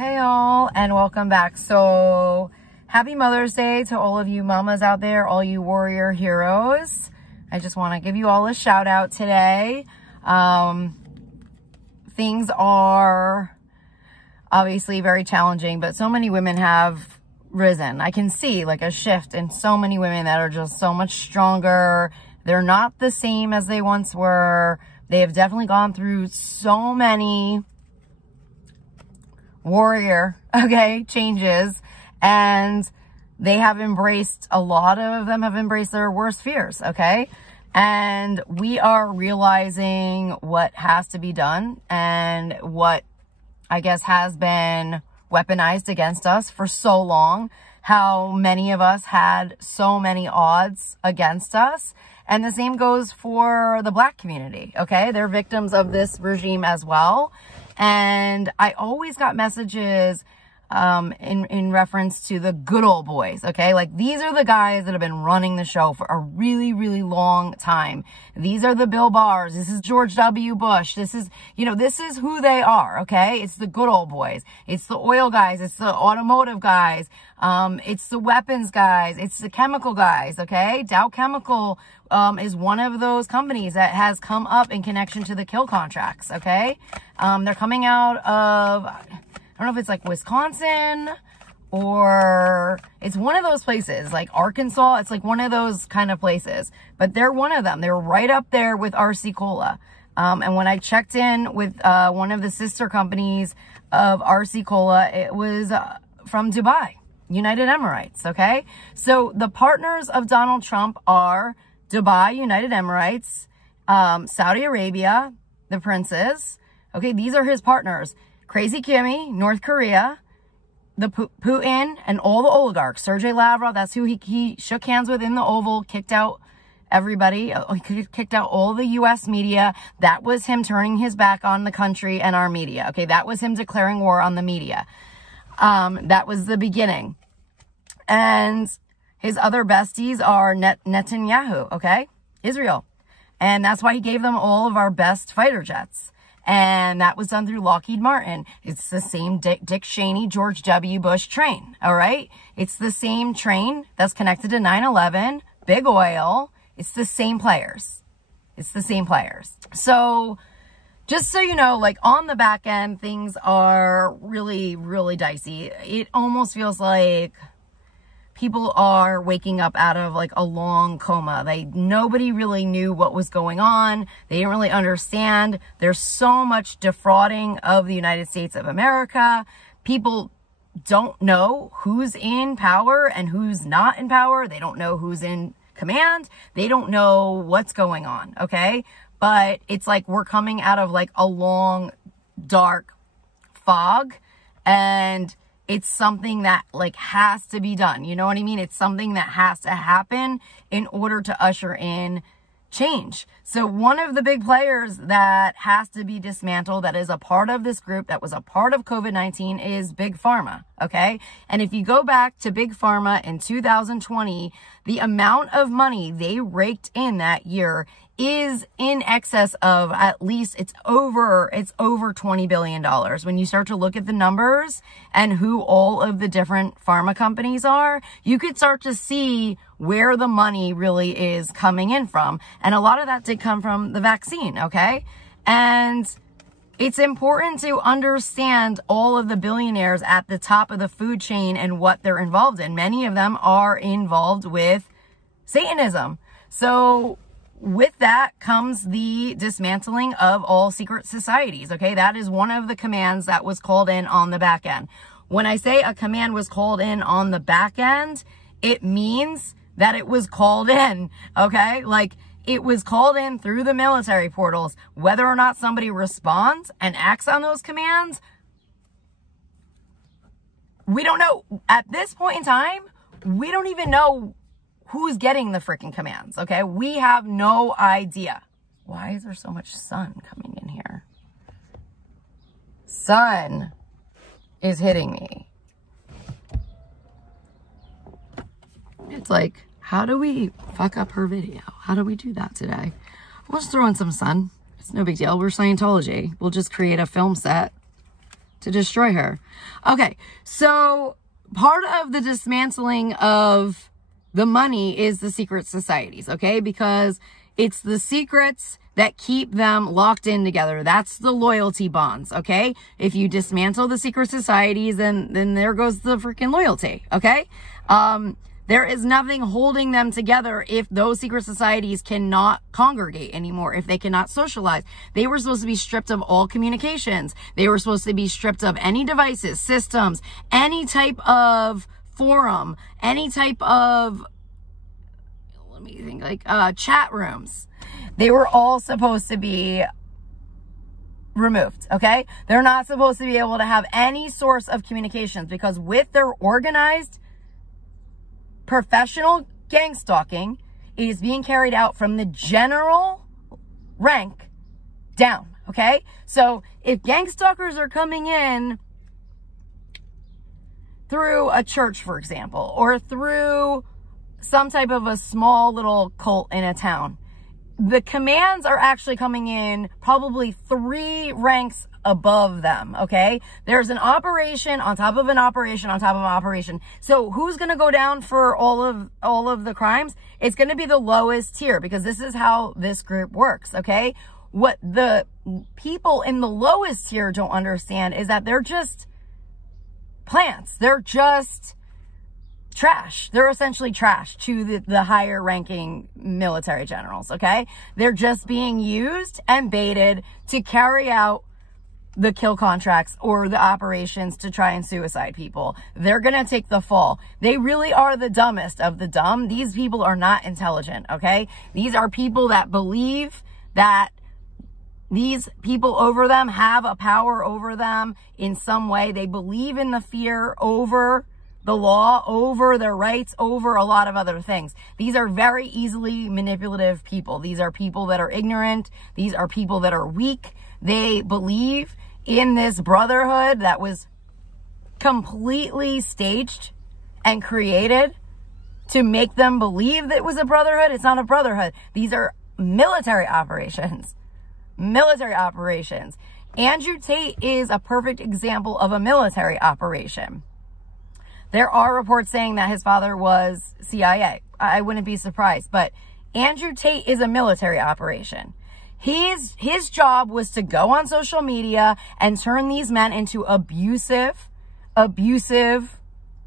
Hey all, and welcome back. So happy Mother's Day to all of you mamas out there, all you warrior heroes. I just want to give you all a shout out today. Things are obviously very challenging, but so many women have risen. I can see like a shift in so many women that are just so much stronger. They're not the same as they once were. They have definitely gone through so many warrior, changes, and they have embraced, a lot of them have embraced their worst fears, and we are realizing what has to be done and what I guess has been weaponized against us for so long, how many of us had so many odds against us. And the same goes for the Black community, They're victims of this regime as well. And I always got messages in reference to the good old boys, Like, these are the guys that have been running the show for a really, really long time. These are the Bill Barrs. This is George W. Bush. This is, this is who they are, It's the good old boys. It's the oil guys. It's the automotive guys. It's the weapons guys. It's the chemical guys, Dow Chemical is one of those companies that has come up in connection to the kill contracts, They're coming out of, I don't know if it's like Wisconsin or it's one of those places like Arkansas. It's like one of those kind of places, but they're one of them. They're right up there with RC Cola. And when I checked in with one of the sister companies of RC Cola, it was from Dubai, United Emirates. So the partners of Donald Trump are Dubai, United Emirates, Saudi Arabia, the princes. These are his partners. Crazy Kimmy, North Korea, the Putin, and all the oligarchs. Sergey Lavrov, that's who he shook hands with in the Oval, kicked out everybody, kicked out all the U.S. media. That was him turning his back on the country and our media. That was him declaring war on the media. That was the beginning. And his other besties are Netanyahu, Israel. And that's why he gave them all of our best fighter jets. And that was done through Lockheed Martin. It's the same Dick Cheney, George W. Bush train, It's the same train that's connected to 9/11, big oil. It's the same players. So just so you know, like on the back end, things are really, really dicey. It almost feels like people are waking up out of like a long coma. Nobody really knew what was going on. They didn't really understand. There's so much defrauding of the United States of America. People don't know who's in power and who's not in power. They don't know who's in command. They don't know what's going on. But it's like we're coming out of like a long, dark fog, and it's something that like has to be done. You know what I mean? It's something that has to happen in order to usher in change. So one of the big players that has to be dismantled, that is a part of this group, that was a part of COVID-19, is Big Pharma. And if you go back to Big Pharma in 2020, the amount of money they raked in that year is in excess of, at least it's over $20 billion. When you start to look at the numbers and who all of the different pharma companies are, you could start to see where the money really is coming in from. And a lot of that did come from the vaccine, And it's important to understand all of the billionaires at the top of the food chain and what they're involved in. Many of them are involved with Satanism. So with that comes the dismantling of all secret societies, That is one of the commands that was called in on the back end. When I say a command was called in on the back end, it means that it was called in, Like, it was called in through the military portals. Whether or not somebody responds and acts on those commands, we don't know. At this point in time, we don't even know who's getting the freaking commands, We have no idea. Why is there so much sun coming in here? Sun is hitting me. It's like, how do we fuck up her video? How do we do that today? We'll just throw in some sun. It's no big deal. We're Scientology. We'll just create a film set to destroy her. Okay, so part of the dismantling of the money is the secret societies, okay? Because it's the secrets that keep them locked in together. That's the loyalty bonds, okay? If you dismantle the secret societies, then there goes the freaking loyalty, okay? There is nothing holding them together if those secret societies cannot congregate anymore, if they cannot socialize. They were supposed to be stripped of all communications. They were supposed to be stripped of any devices, systems, any type of forum, any type of, let me think, like chat rooms. They were all supposed to be removed, okay? They're not supposed to be able to have any source of communications, because with their organized professional gang stalking, it is being carried out from the general rank down, okay? So if gang stalkers are coming in through a church, for example, or through some type of a small little cult in a town, the commands are actually coming in probably 3 ranks above them, okay? There's an operation on top of an operation on top of an operation. So who's going to go down for all of the crimes? It's going to be the lowest tier, because this is how this group works, okay? What the people in the lowest tier don't understand is that they're just plants. They're just trash. They're essentially trash to the higher ranking military generals, okay? They're just being used and baited to carry out the kill contracts or the operations to try and suicide people. They're going to take the fall. They really are the dumbest of the dumb. These people are not intelligent, okay? These are people that believe that these people over them have a power over them in some way. They believe in the fear over the law, over their rights, over a lot of other things. These are very easily manipulative people. These are people that are ignorant. These are people that are weak. They believe in this brotherhood that was completely staged and created to make them believe that it was a brotherhood. It's not a brotherhood. These are military operations. Military operations. Andrew Tate is a perfect example of a military operation. There are reports saying that his father was CIA. I wouldn't be surprised, but Andrew Tate is a military operation. His job was to go on social media and turn these men into abusive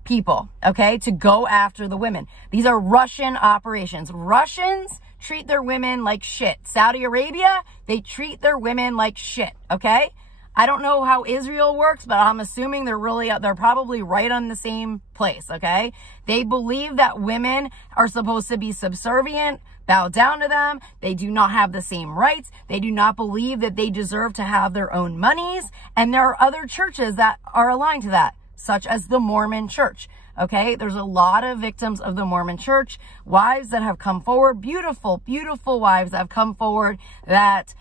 people, okay? To go after the women. These are Russian operations. Russians treat their women like shit. Saudi Arabia, they treat their women like shit, okay? I don't know how Israel works, but I'm assuming they're probably right on the same place, okay? They believe that women are supposed to be subservient, bow down to them. They do not have the same rights. They do not believe that they deserve to have their own monies. And there are other churches that are aligned to that, such as the Mormon Church, okay? There's a lot of victims of the Mormon Church, wives that have come forward, beautiful, beautiful wives that have come forward that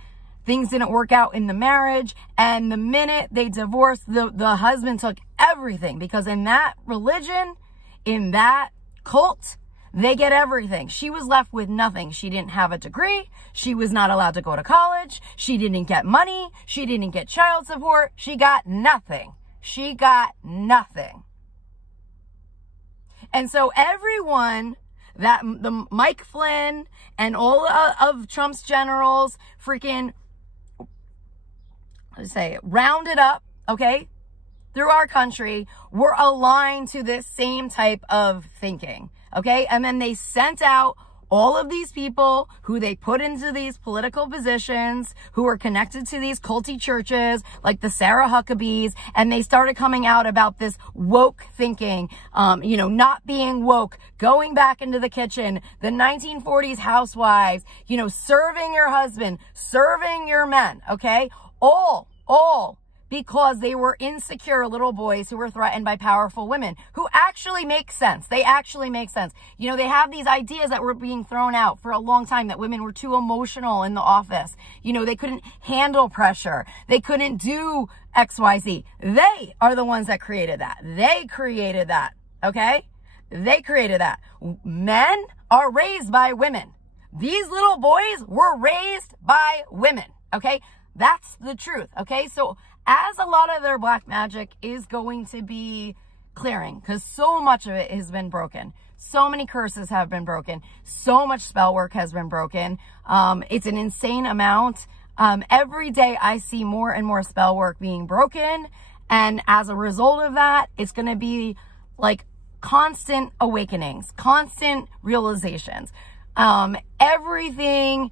things didn't work out in the marriage, and the minute they divorced, the husband took everything, because in that religion, in that cult, they get everything. She was left with nothing. She didn't have a degree. She was not allowed to go to college. She didn't get money. She didn't get child support. She got nothing. She got nothing. And so everyone that the Mike Flynn and all of Trump's generals freaking, let's say, rounded up, okay, through our country, were aligned to this same type of thinking, okay? And then they sent out all of these people who they put into these political positions, who were connected to these culty churches, like the Sarah Huckabees, and they started coming out about this woke thinking, not being woke, going back into the kitchen, the 1940s housewives, serving your husband, serving your men, okay? All because they were insecure little boys who were threatened by powerful women who actually make sense. They actually make sense. They have these ideas that were being thrown out for a long time, that women were too emotional in the office. They couldn't handle pressure. They couldn't do XYZ. They are the ones that created that. They created that. Okay? They created that. Men are raised by women. These little boys were raised by women. Okay? That's the truth, okay? So as a lot of their black magic is going to be clearing, because so much of it has been broken. So many curses have been broken. So much spell work has been broken. It's an insane amount. Every day I see more and more spell work being broken. And as a result of that, it's going to be like constant awakenings, constant realizations. Everything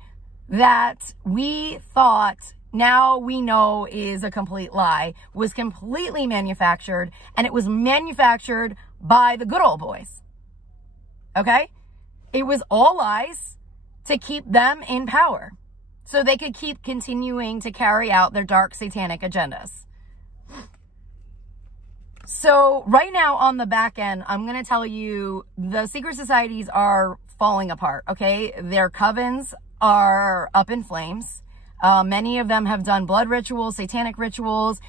that we thought now we know is a complete lie was completely manufactured, and it was manufactured by the good old boys. Okay? It was all lies to keep them in power so they could keep continuing to carry out their dark satanic agendas. So right now on the back end, I'm going to tell you the secret societies are falling apart, okay? Their covens are up in flames. Many of them have done blood rituals, satanic rituals,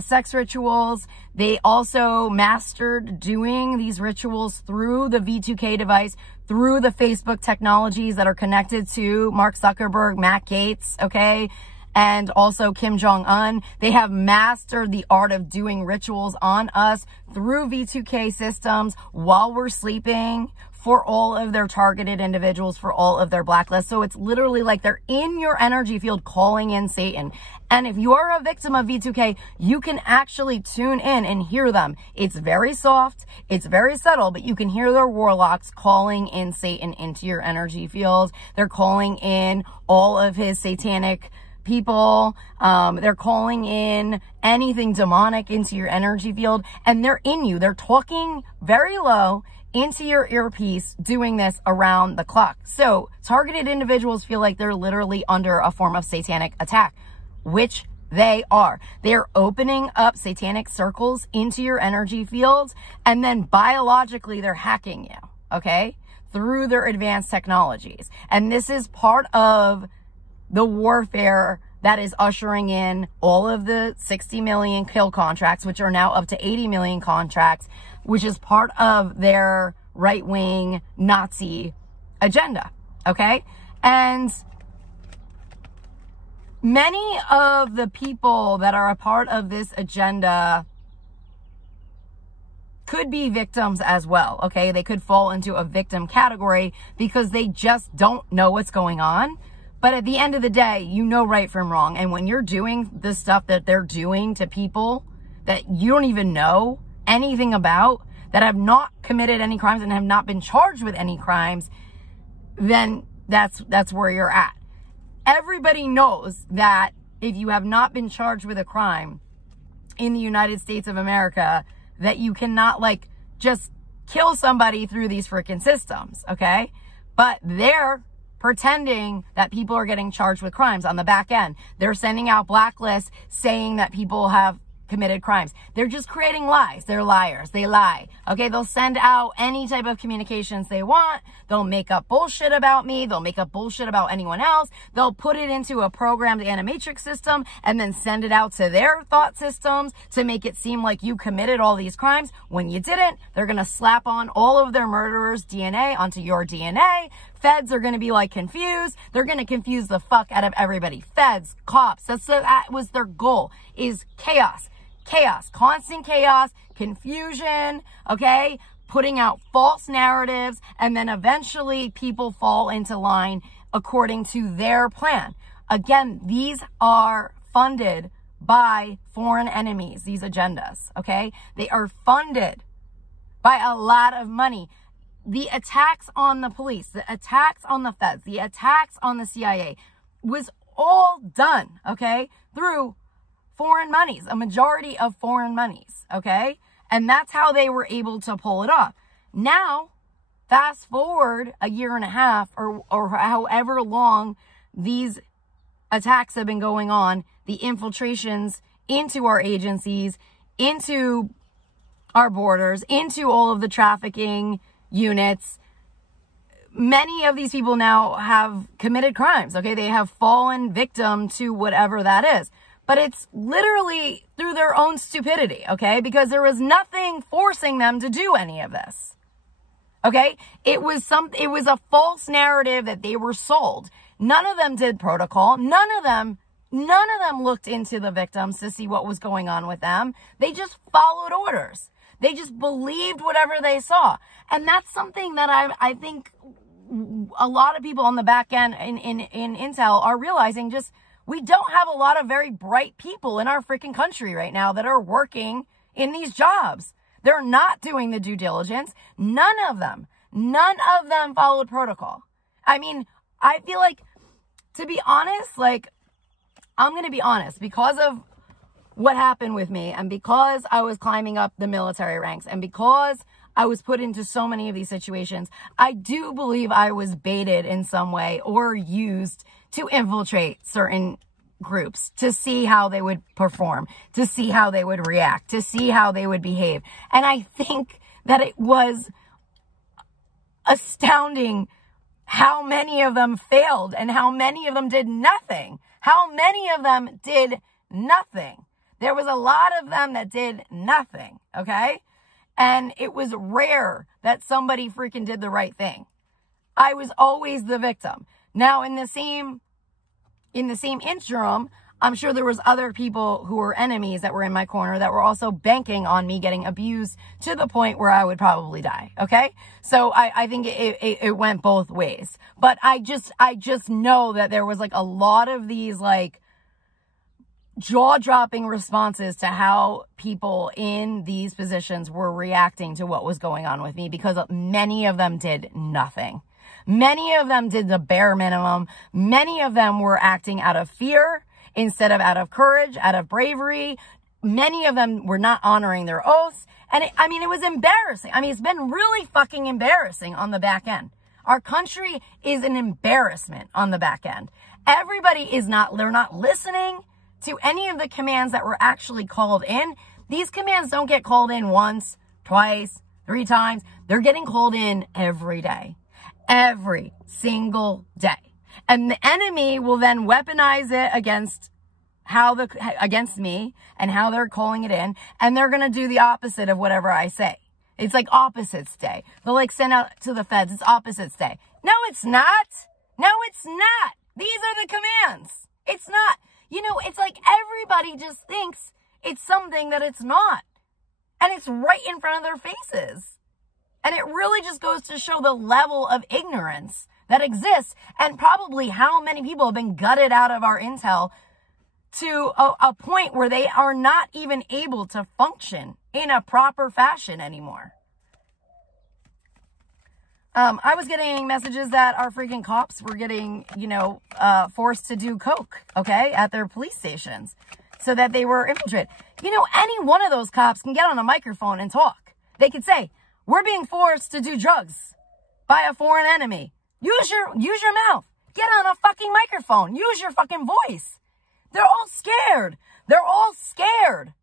sex rituals. They also mastered doing these rituals through the V2K device, through the Facebook technologies that are connected to Mark Zuckerberg, Matt Gates, okay? And also Kim Jong-un. They have mastered the art of doing rituals on us through V2K systems while we're sleeping, for all of their targeted individuals, for all of their blacklists. So it's literally like they're in your energy field calling in Satan. And if you are a victim of V2K, you can actually tune in and hear them. It's very soft, it's very subtle, but you can hear their warlocks calling in Satan into your energy field. They're calling in all of his satanic people. They're calling in anything demonic into your energy field, and they're in you. They're talking very low into your earpiece, doing this around the clock. So targeted individuals feel like they're literally under a form of satanic attack, which they are. They're opening up satanic circles into your energy fields, and then biologically they're hacking you, okay, through their advanced technologies. And this is part of the warfare that is ushering in all of the 60 million kill contracts, which are now up to 80 million contracts, which is part of their right-wing Nazi agenda, okay? And many of the people that are a part of this agenda could be victims as well, okay? They could fall into a victim category because they just don't know what's going on. But at the end of the day, you know right from wrong. And when you're doing the stuff that they're doing to people that you don't even know anything about, that have not committed any crimes and have not been charged with any crimes, then that's where you're at. Everybody knows that if you have not been charged with a crime in the United States of America, that you cannot like just kill somebody through these freaking systems, okay? But they're pretending that people are getting charged with crimes on the back end. They're sending out blacklists saying that people have committed crimes. They're just creating lies. They're liars. They lie. Okay, they'll send out any type of communications they want. They'll make up bullshit about me. They'll make up bullshit about anyone else. They'll put it into a programmed animatrix system and then send it out to their thought systems to make it seem like you committed all these crimes when you didn't. They're going to slap on all of their murderers' DNA onto your DNA. Feds are going to be like confused. They're going to confuse the fuck out of everybody. Feds, cops, that was their goal, is chaos. Chaos, constant chaos, confusion, okay? Putting out false narratives, and then eventually people fall into line according to their plan. Again, these are funded by foreign enemies, these agendas, okay? They are funded by a lot of money. The attacks on the police, the attacks on the feds, the attacks on the CIA was all done, okay, through foreign monies, a majority of foreign monies, okay? And that's how they were able to pull it off. Now, fast forward a year and a half or however long these attacks have been going on, the infiltrations into our agencies, into our borders, into all of the trafficking units. Many of these people now have committed crimes, okay? They have fallen victim to whatever that is. But it's literally through their own stupidity, okay? Because there was nothing forcing them to do any of this, okay? It was a false narrative that they were sold. None of them did protocol. None of them None of them looked into the victims to see what was going on with them. They just followed orders. They just believed whatever they saw. And that's something that I think a lot of people on the back end in Intel are realizing. Just, we don't have a lot of very bright people in our freaking country right now that are working in these jobs. They're not doing the due diligence. None of them followed protocol. I mean, I feel like, to be honest, like, I'm going to be honest, because of what happened with me, and because I was climbing up the military ranks, and because I was put into so many of these situations, I do believe I was baited in some way or used to infiltrate certain groups to see how they would perform, to see how they would react, to see how they would behave. And I think that it was astounding how many of them failed and how many of them did nothing. How many of them did nothing. There was a lot of them that did nothing, okay? And it was rare that somebody freaking did the right thing. I was always the victim. Now, in the same interim, I'm sure there was other people who were enemies that were in my corner that were also banking on me getting abused to the point where I would probably die. Okay. So I think it went both ways, but I just know that there was like a lot of these like jaw-dropping responses to how people in these positions were reacting to what was going on with me, because many of them did nothing. Many of them did the bare minimum. Many of them were acting out of fear instead of out of courage, out of bravery. Many of them were not honoring their oaths. And it was embarrassing. I mean, it's been really fucking embarrassing on the back end. Our country is an embarrassment on the back end. Everybody they're not listening to any of the commands that were actually called in. These commands don't get called in once, twice, 3 times. They're getting called in every day. Every single day. And the enemy will then weaponize it against me and how they're calling it in. And they're going to do the opposite of whatever I say. It's like opposites day. They'll like send out to the feds. It's opposites day. No, it's not. No, it's not. These are the commands. It's not. You know, it's like everybody just thinks it's something that it's not. And it's right in front of their faces. And it really just goes to show the level of ignorance that exists, and probably how many people have been gutted out of our intel to a point where they are not even able to function in a proper fashion anymore. I was getting messages that our freaking cops were getting, forced to do coke, okay, at their police stations so that they were infiltrated. You know, any one of those cops can get on a microphone and talk. They could say, we're being forced to do drugs by a foreign enemy. Use your mouth. Get on a fucking microphone. Use your fucking voice. They're all scared. They're all scared.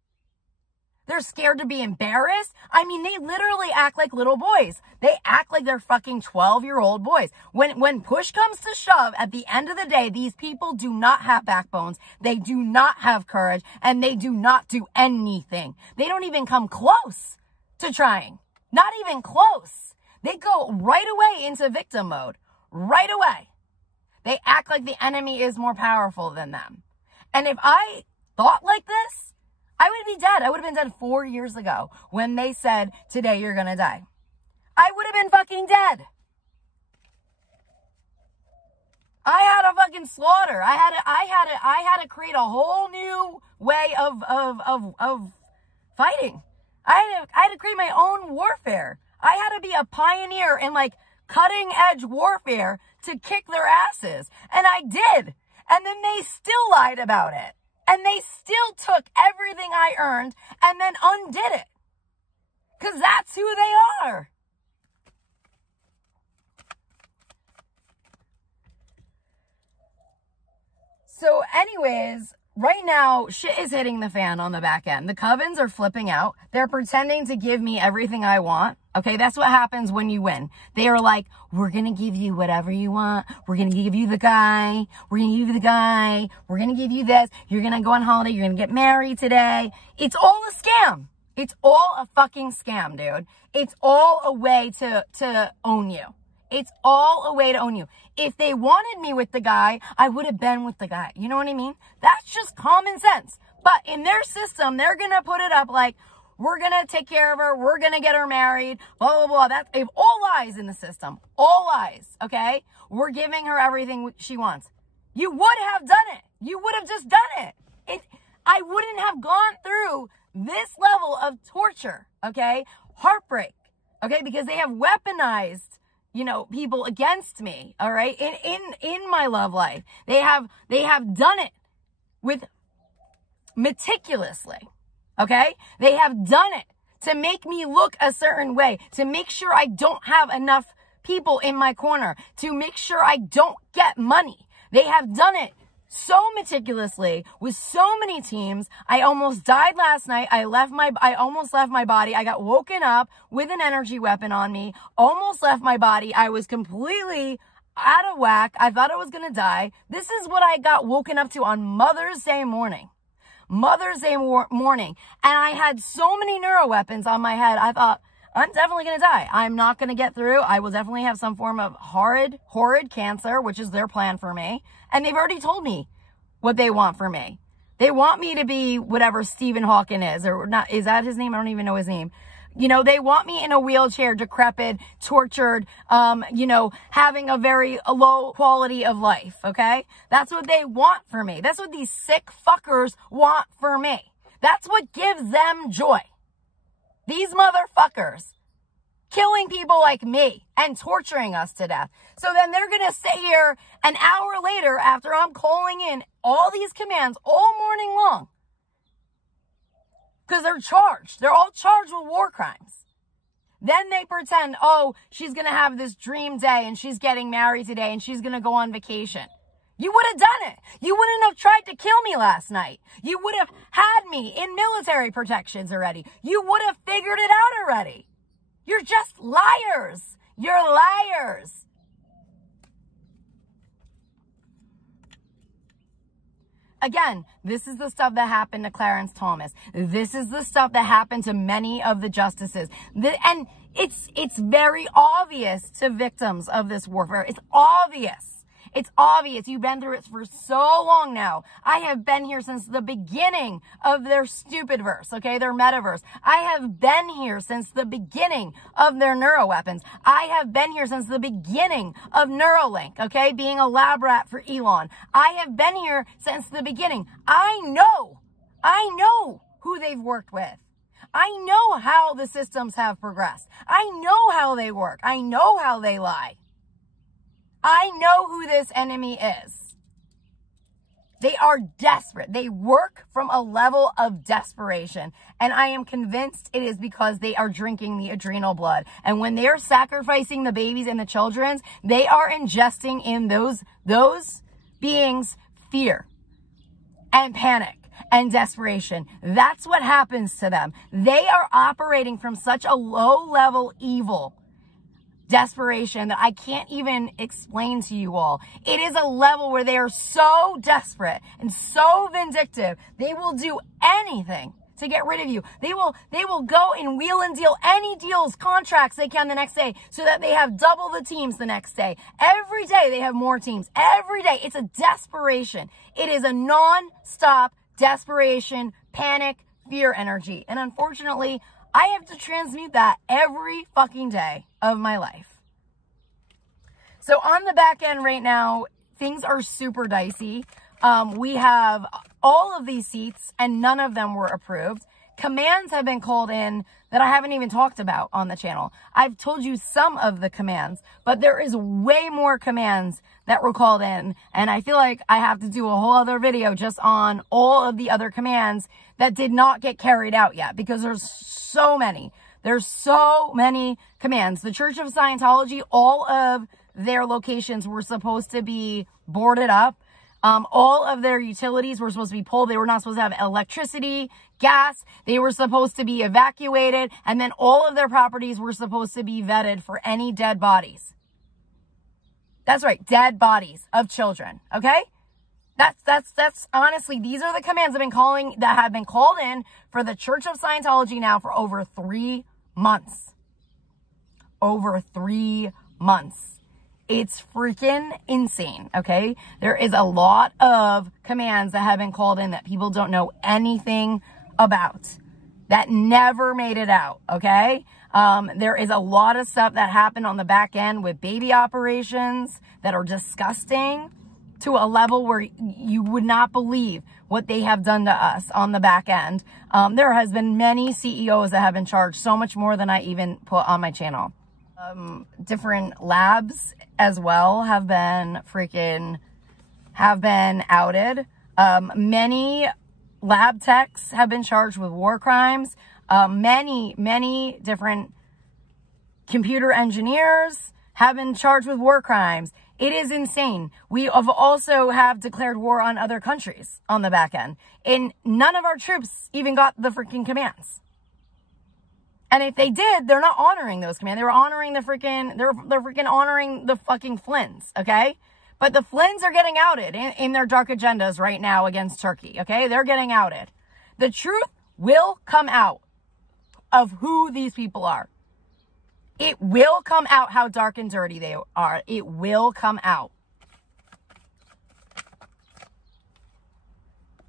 They're scared to be embarrassed. I mean, they literally act like little boys. They act like they're fucking 12-year-old boys. When push comes to shove, at the end of the day, these people do not have backbones. They do not have courage, and they do not do anything. They don't even come close to trying. Not even close. They go right away into victim mode. Right away. They act like the enemy is more powerful than them. And if I thought like this, I would be dead. I would have been dead 4 years ago when they said, today you're going to die. I would have been fucking dead. I had a fucking slaughter. I had to create a whole new way of fighting. I had to create my own warfare. I had to be a pioneer in like cutting edge warfare to kick their asses. And I did. And then they still lied about it. And they still took everything I earned and then undid it. Because that's who they are. So anyways, right now, shit is hitting the fan on the back end. The covens are flipping out. They're pretending to give me everything I want. Okay, that's what happens when you win. They are like, we're going to give you whatever you want. We're going to give you the guy. We're going to give you the guy. We're going to give you this. You're going to go on holiday. You're going to get married today. It's all a scam. It's all a fucking scam, dude. It's all a way to own you. It's all a way to own you. If they wanted me with the guy, I would have been with the guy. You know what I mean? That's just common sense. But in their system, they're going to put it up like, we're going to take care of her. We're going to get her married. Blah, blah, blah. That's all lies in the system. All lies. Okay? We're giving her everything she wants. You would have done it. You would have just done it. I wouldn't have gone through this level of torture. Okay? Heartbreak. Okay? Because they have weaponized, you know, people against me. All right? In my love life. They have done it with meticulously. Okay? They have done it to make me look a certain way, to make sure I don't have enough people in my corner, to make sure I don't get money. They have done it so meticulously with so many teams. I almost died last night. I almost left my body. I got woken up with an energy weapon on me, almost left my body. I was completely out of whack. I thought I was going to die. This is what I got woken up to on Mother's Day morning. Mother's Day morning. And I had so many neuro weapons on my head. I thought, I'm definitely going to die. I'm not going to get through. I will definitely have some form of horrid cancer, which is their plan for me. And they've already told me what they want for me. They want me to be whatever Stephen Hawking is, or not. Is that his name? I don't even know his name. You know, they want me in a wheelchair, decrepit, tortured, you know, having a very low quality of life, okay? That's what they want for me. That's what these sick fuckers want for me. That's what gives them joy. These motherfuckers killing people like me and torturing us to death. So then they're going to sit here an hour later after I'm calling in all these commands all morning long. Because they're charged. They're all charged with war crimes. Then they pretend, oh, she's going to have this dream day and she's getting married today and she's going to go on vacation. You would have done it. You wouldn't have tried to kill me last night. You would have had me in military protections already. You would have figured it out already. You're just liars. You're liars. Again, this is the stuff that happened to Clarence Thomas. This is the stuff that happened to many of the justices. And it's very obvious to victims of this warfare. It's obvious. It's obvious. You've been through it for so long now. I have been here since the beginning of their stupid verse, okay? Their metaverse. I have been here since the beginning of their neuroweapons. I have been here since the beginning of Neuralink, okay? Being a lab rat for Elon. I have been here since the beginning. I know who they've worked with. I know how the systems have progressed. I know how they work. I know how they lie. I know who this enemy is. They are desperate. They work from a level of desperation. And I am convinced it is because they are drinking the adrenal blood. And when they are sacrificing the babies and the children, they are ingesting in those beings fear and panic and desperation. That's what happens to them. They are operating from such a low-level evil desperation that I can't even explain to you all. It is a level where they are so desperate and so vindictive. They will do anything to get rid of you. They will go and wheel and deal any deals, contracts they can the next day so that they have double the teams the next day. Every day they have more teams. Every day. It's a desperation. It is a non-stop desperation, panic, fear energy. And unfortunately, I have to transmute that every fucking day of my life. So on the back end right now, things are super dicey. We have all of these seats and none of them were approved. Commands have been called in that I haven't even talked about on the channel. I've told you some of the commands, but there is way more commands that were called in. And I feel like I have to do a whole other video just on all of the other commands that did not get carried out yet, because there's so many. There's so many commands. The Church of Scientology, all of their locations were supposed to be boarded up. All of their utilities were supposed to be pulled. They were not supposed to have electricity, gas. They were supposed to be evacuated. And then all of their properties were supposed to be vetted for any dead bodies. That's right. Dead bodies of children. Okay? That's honestly, these are the commands that have been called in for the Church of Scientology now for over 3 months. Over 3 months. It's freaking insane, okay? There is a lot of commands that have been called in that people don't know anything about, that never made it out, okay? There is a lot of stuff that happened on the back end with baby operations that are disgusting to a level where you would not believe what they have done to us on the back end. There has been many CEOs that have been charged so much more than I even put on my channel. Different labs as well have been outed. Many lab techs have been charged with war crimes. Many different computer engineers have been charged with war crimes. It is insane. We have also have declared war on other countries on the back end. And none of our troops even got the freaking commands. And if they did, they're not honoring those commands. They were honoring the freaking, they're freaking honoring the fucking Flynns, okay? But the Flynns are getting outed in their dark agendas right now against Turkey, okay? They're getting outed. The truth will come out of who these people are. It will come out how dark and dirty they are. It will come out.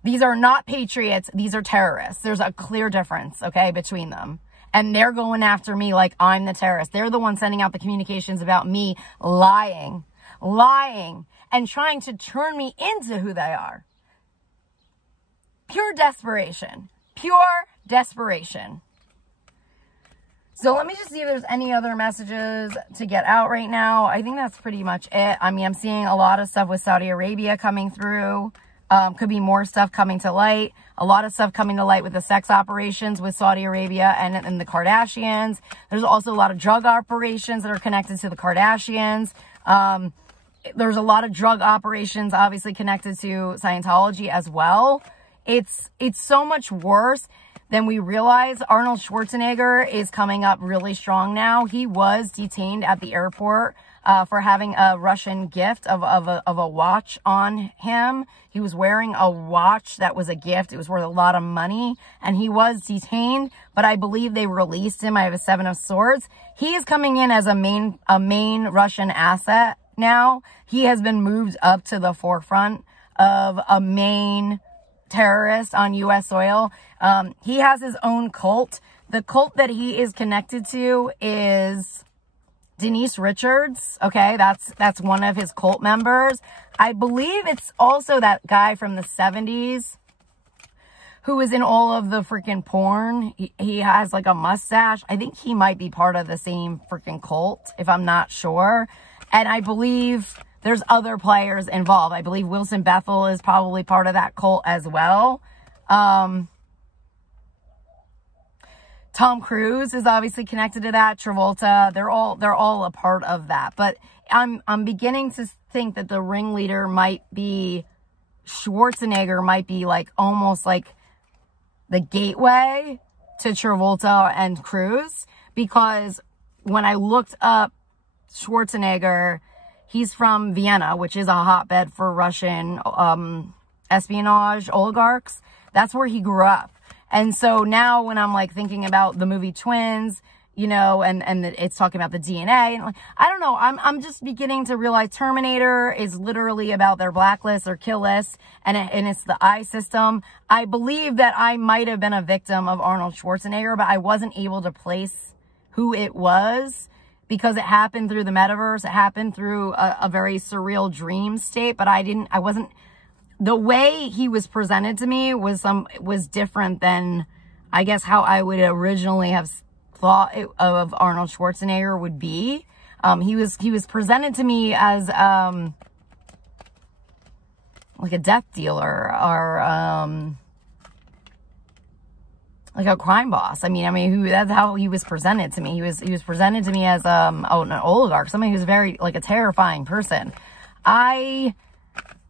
These are not patriots. These are terrorists. There's a clear difference, okay, between them. And they're going after me like I'm the terrorist. They're the ones sending out the communications about me lying, and trying to turn me into who they are. Pure desperation. Pure desperation. So let me just see if there's any other messages to get out right now. I think that's pretty much it. I mean, I'm seeing a lot of stuff with Saudi Arabia coming through. Could be more stuff coming to light. A lot of stuff coming to light with the sex operations with Saudi Arabia and the Kardashians. There's also a lot of drug operations that are connected to the Kardashians. There's a lot of drug operations obviously connected to Scientology as well. It's so much worse than we realize. Arnold Schwarzenegger is coming up really strong now. He was detained at the airport for having a Russian gift of a watch on him. He was wearing a watch that was a gift. It was worth a lot of money, and he was detained, but I believe they released him. I have a 7 of Swords. He is coming in as a main Russian asset now. He has been moved up to the forefront of a main terrorist on U.S. soil. He has his own cult. The cult that he is connected to is Denise Richards. Okay, that's one of his cult members. I believe it's also that guy from the 70s who was in all of the freaking porn. He has like a mustache. I think he might be part of the same freaking cult, if I'm not sure. And I believe there's other players involved. I believe Wilson Bethel is probably part of that cult as well. Tom Cruise is obviously connected to that. Travolta, they're all a part of that. But I'm beginning to think that the ringleader might be Schwarzenegger, might be like almost like the gateway to Travolta and Cruise, because when I looked up Schwarzenegger, he's from Vienna, which is a hotbed for Russian espionage oligarchs. That's where he grew up. And so now when I'm like thinking about the movie Twins, you know, and it's talking about the DNA, and like, I don't know, I'm just beginning to realize Terminator is literally about their blacklist or kill list, and it's the I system. I believe that I might have been a victim of Arnold Schwarzenegger, but I wasn't able to place who it was because it happened through the metaverse. It happened through a very surreal dream state, but I wasn't, the way he was presented to me was different than, I guess, how I would originally have thought of Arnold Schwarzenegger would be. He was presented to me as like a death dealer or like a crime boss. I mean, that's how he was presented to me. He was presented to me as an oligarch, somebody who's very like a terrifying person. I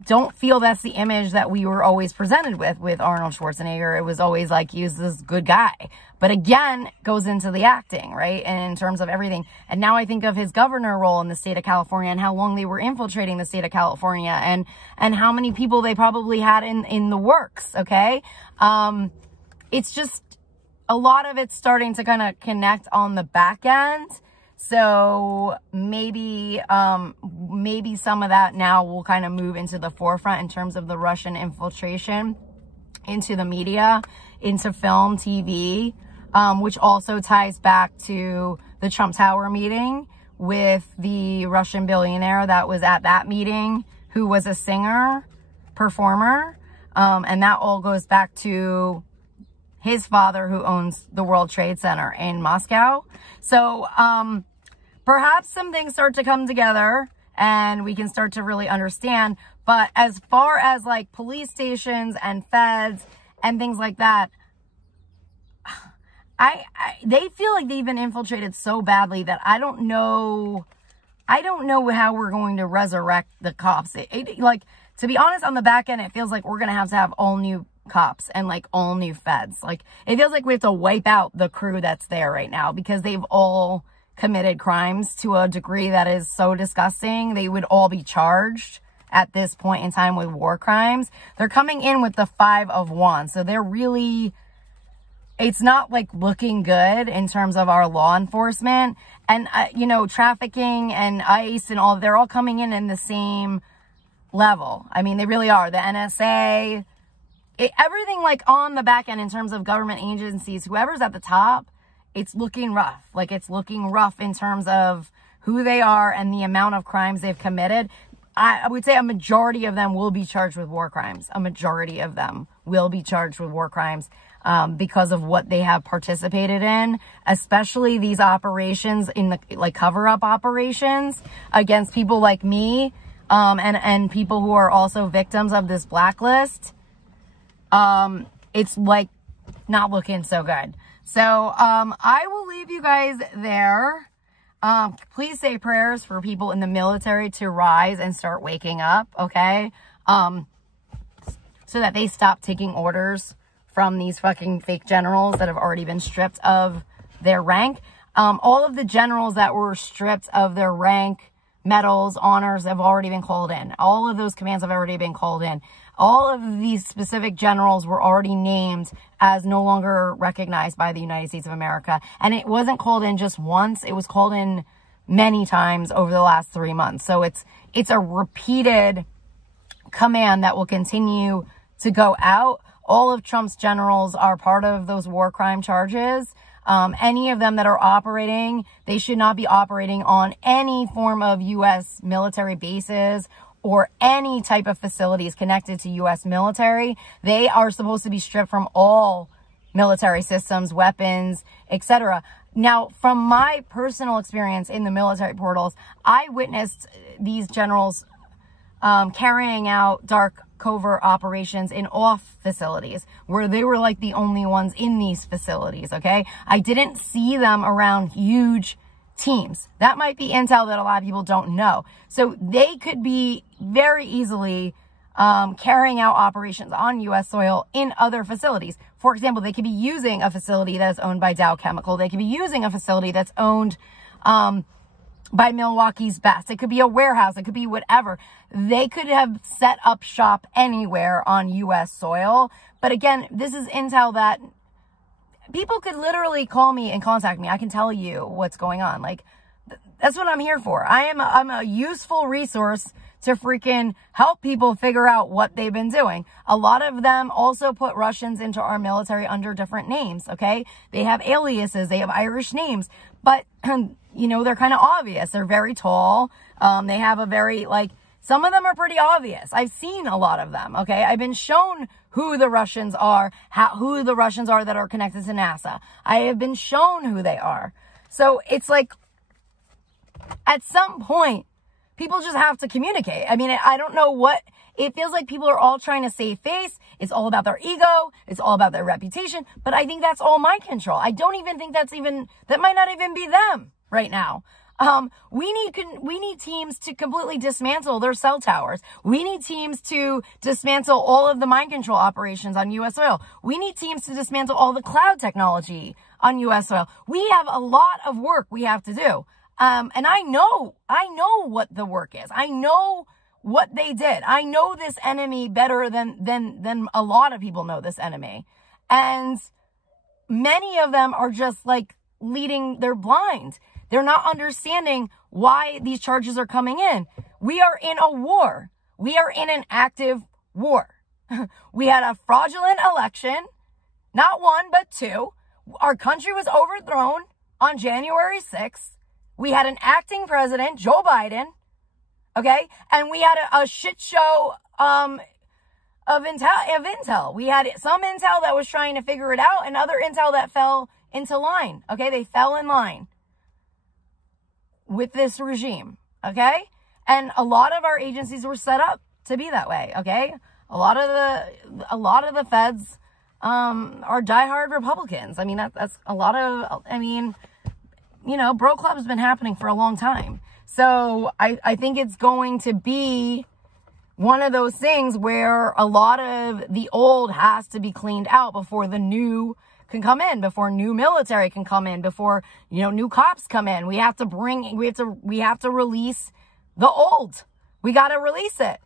don't feel that's the image that we were always presented with Arnold Schwarzenegger. It was always like he was this good guy. But again, goes into the acting, right? And in terms of everything. And now I think of his governor role in the state of California and how long they were infiltrating the state of California and how many people they probably had in the works, okay? It's just a lot of it's starting to kind of connect on the back end So maybe some of that now will kind of move into the forefront in terms of the Russian infiltration into the media, into film, TV, which also ties back to the Trump Tower meeting with the Russian billionaire that was at that meeting, who was a singer, performer. And that all goes back to his father, who owns the World Trade Center in Moscow. So perhaps some things start to come together and we can start to really understand. But as far as like police stations and feds and things like that, they feel like they've been infiltrated so badly that I don't know how we're going to resurrect the cops. Like, to be honest, on the back end, it feels like we're going to have all new cops and like all new feds. Like, it feels like we have to wipe out the crew that's there right now because they've all committed crimes to a degree that is so disgusting. They would all be charged at this point in time with war crimes. They're coming in with the 5 of Wands. So they're really, it's not like looking good in terms of our law enforcement. And, you know, trafficking and ICE and all, they're all coming in the same level. I mean, they really are. The NSA, everything like on the back end in terms of government agencies, whoever's at the top, it's looking rough. Like, it's looking rough in terms of who they are and the amount of crimes they've committed. I would say a majority of them will be charged with war crimes. A majority of them will be charged with war crimes because of what they have participated in, especially these operations in the like cover-up operations against people like me and people who are also victims of this blacklist. It's like not looking so good. So I will leave you guys there. Please say prayers for people in the military to rise and start waking up, okay? So that they stop taking orders from these fucking fake generals that have already been stripped of their rank. All of the generals that were stripped of their rank, medals, honors have already been called in. All of those commands have already been called in. All of these specific generals were already named as no longer recognized by the United States of America. And it wasn't called in just once. It was called in many times over the last 3 months. So it's a repeated command that will continue to go out. All of Trump's generals are part of those war crime charges. Any of them that are operating, they should not be operating on any form of U.S. military bases or any type of facilities connected to U.S. military. They are supposed to be stripped from all military systems, weapons, etc. Now, from my personal experience in the military portals, I witnessed these generals carrying out dark covert operations in off facilities where they were like the only ones in these facilities, okay? I didn't see them around huge teams. That might be intel that a lot of people don't know. So they could be very easily carrying out operations on U.S. soil in other facilities. For example, they could be using a facility that's owned by Dow Chemical. They could be using a facility that's owned by Milwaukee's Best. It could be a warehouse. It could be whatever. They could have set up shop anywhere on U.S. soil. But again, this is intel that people could literally call me and contact me. I can tell you what's going on. Like, that's what I'm here for. I'm a useful resource to freaking help people figure out what they've been doing. A lot of them also put Russians into our military under different names, okay? They have aliases. They have Irish names. But, you know, they're kind of obvious. They're very tall. They have a very, like, some of them are pretty obvious. I've seen a lot of them, okay? I've been shown who the Russians are, who the Russians are that are connected to NASA. I have been shown who they are. So it's like, at some point, people just have to communicate. I mean, I don't know what, it feels like people are all trying to save face. It's all about their ego. It's all about their reputation. But I think that's all mind control. I don't even think that might not even be them right now. We need teams to completely dismantle their cell towers. We need teams to dismantle all of the mind control operations on U.S. soil. We need teams to dismantle all the cloud technology on U.S. soil. We have a lot of work we have to do. And I know what the work is. I know what they did. I know this enemy better than a lot of people know this enemy. And many of them are just like they're blind. They're not understanding why these charges are coming in. We are in a war. We are in an active war. We had a fraudulent election, not one, but two. Our country was overthrown on January 6th. We had an acting president, Joe Biden, okay? And we had a shit show of intel. We had some intel that was trying to figure it out and other intel that fell into line, okay? They fell in line with this regime, okay? And a lot of our agencies were set up to be that way, okay? A lot of the feds are diehard Republicans. I mean, that's a lot of, I mean, you know, bro club's been happening for a long time. So I think it's going to be one of those things where a lot of the old has to be cleaned out before the new can come in, before new military can come in, before, you know, new cops come in. We have to release the old. We got to release it.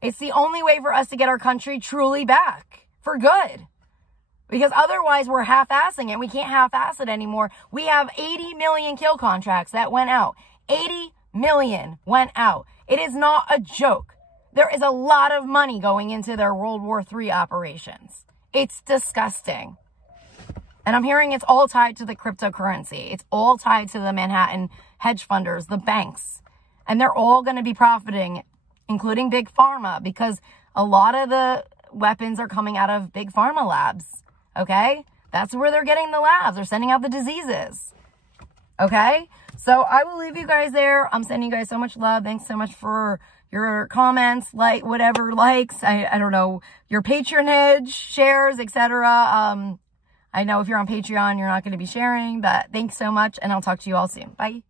It's the only way for us to get our country truly back for good. Because otherwise we're half-assing it. We can't half-ass it anymore. We have 80 million kill contracts that went out. 80 million went out. It is not a joke. There is a lot of money going into their World War III operations. It's disgusting. And I'm hearing it's all tied to the cryptocurrency. It's all tied to the Manhattan hedge funders, the banks. And they're all going to be profiting, including Big Pharma, because a lot of the weapons are coming out of Big Pharma labs. Okay? That's where they're getting the labs. They're sending out the diseases. Okay? So I will leave you guys there. I'm sending you guys so much love. Thanks so much for your comments, like, whatever, likes. I don't know, your patronage, shares, etc. I know if you're on Patreon, you're not going to be sharing, but thanks so much, and I'll talk to you all soon. Bye.